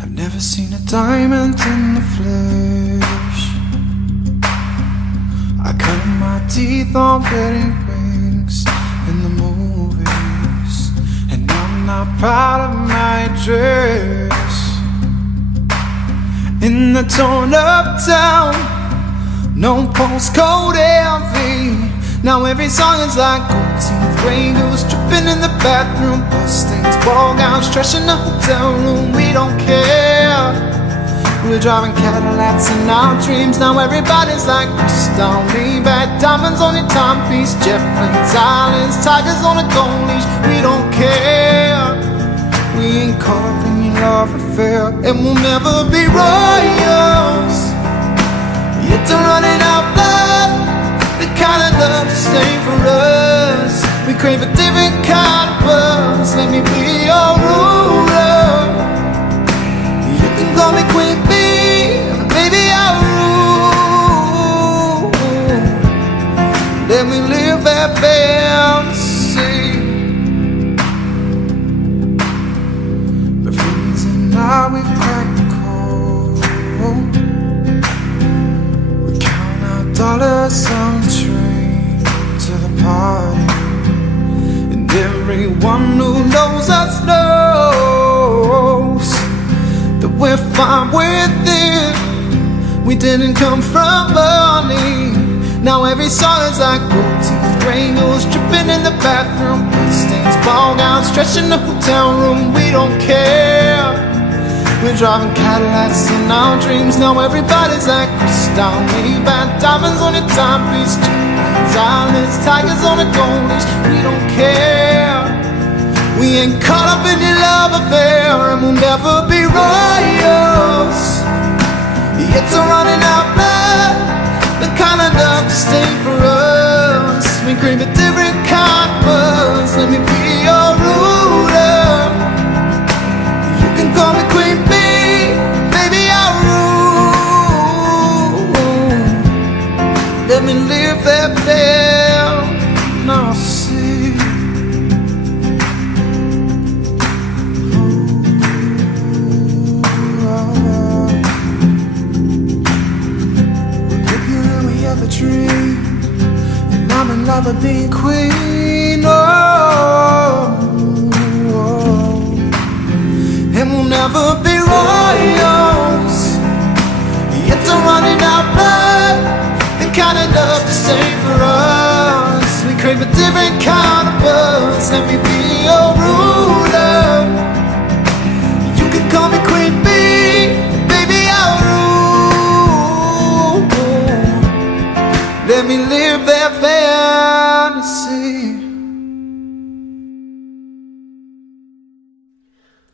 I've never seen a diamond in the flesh. I cut my teeth on wedding rings in the movies, and I'm not proud of my dress. In the torn up town, no postcode envy. Now every song is like gold teeth, gray goose dripping in the bathroom, bus stains, ball gowns, trash in the hotel room. We don't care. We're driving Cadillacs in our dreams. Now everybody's like crystal, Maybach, diamonds on your timepiece, jet planes, islands, tigers on a gold leash. We don't care. We ain't caught up in your love affair, and we'll never be royals. Yet to running out blood, the kind of love to stay for us. We crave a different kind of buzz. Let me be your ruler. You can call me Queen Bee, baby, I'll rule. Let me live that fantasy. The friends and I, we've cracked the code. We count our dollars on the train to the party, and everyone who knows us knows that we're fine with it. We didn't come from money. Now every song is like gold teeth, gray goose dripping in the bathroom, blood stains, ball gowns, trash in the hotel room. We don't care. We're driving Cadillacs in our dreams. Now everybody's like crystal, Maybach, diamonds on your timepiece, islands, tigers on a gold leash. We don't care. We ain't caught up in your love affair, and we'll never be royals. Yet to running out blood, the kind of love to stay for us. We crave a different kind of buzz. Let me be your ruler. You can call me Queen Bee, baby, I'll rule. Let me live that fantasy. We're bigger than we ever dreamed, and I'm in love with being queen. And we'll never be royals. Yet to running out blood, the kind of love to stay for us. We crave a different kind of buzz. Let me be your ruler. You can call me Queen Bee, baby, I'll rule. Let me live that fantasy.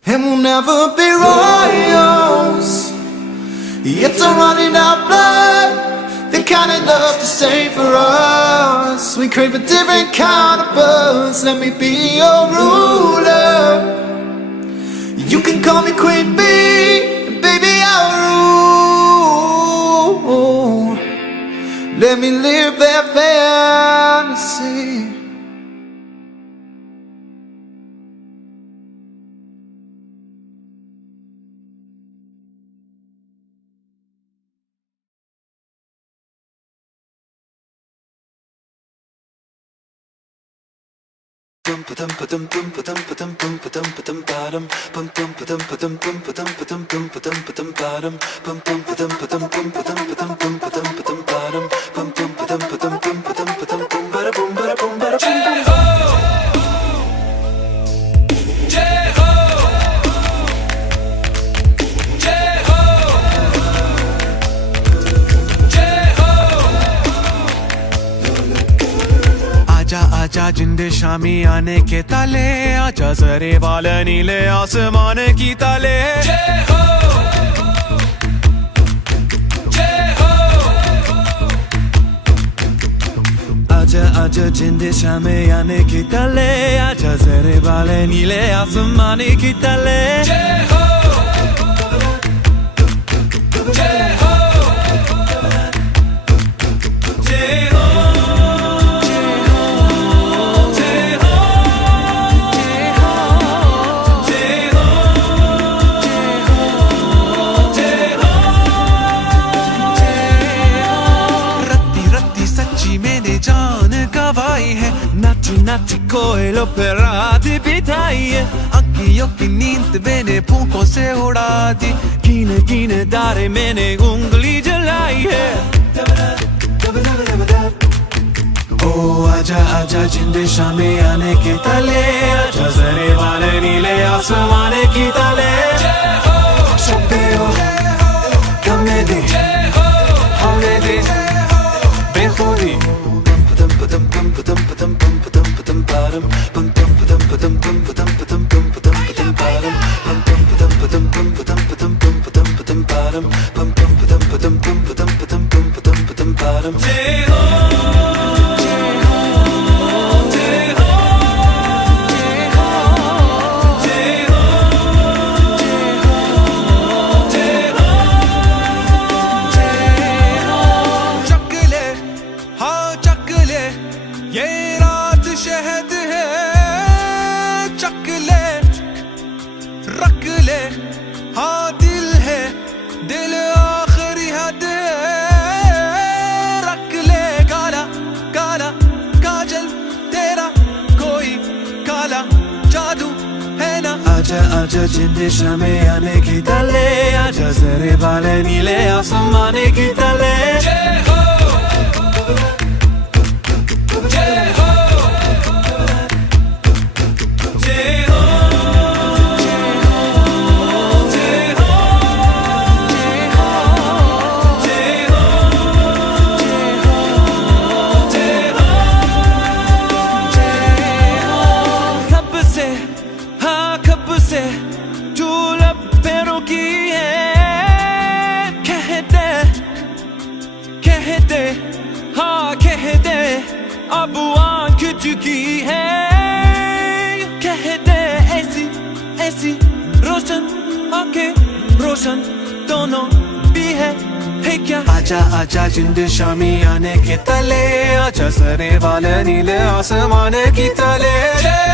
And we'll never be royals. Yet to running out blood, the kind of love to stay for us. We crave a different kind of buzz. Let me be your ruler. You can call me Queen Bee, baby, I'll rule. Let me live that fantasy. आजा जिंदे शामी आने के ताले, आजा जरे वाले नीले आसमान की ताले। जय हो, जय हो। आजा आजा जिंदे शामी आने की ताले, आजा जरे वाले नीले आसमान की ताले। जय हो, जय हो, जय हो। नच कोई l'opera di बिठाइए अखियों की नींद मैंने फूंकों से उड़ा दी कीने कीने दारे मैंने उंगली जलाई है ओ आजा आजा जिंदे शामे आने की तले आजा जरे वाले नीले आसमाने की तले शब्दों कमे दी हमें दी बेखुदी पदम पदम पदम पदम पदम पदम पदम पारम पदम पदम पदम पदम पदम पदम पदम पदम पारम पदम पदम पदम पदम पदम पदम पदम पारम पदम पदम पदम पदम पदम पदम पदम पारम ये रात शहद है चक ले रख ले हाँ दिल है दिल आखिरी हद है रख ले काला काला काजल तेरा कोई काला जादू है ना आजा आजा जिंदे शामे आने की तले आजा जरे वाले नीले आसमाने की तले तू लब पे रुकी है कह दे हाँ कह दे अब आँख चुकी है कह दे ऐसी ऐसी रोशन आंखें रोशन दोनों भी है क्या आजा आजा जिंद शामी आने के तले आजा सरे वाले नीले आसमाने की तले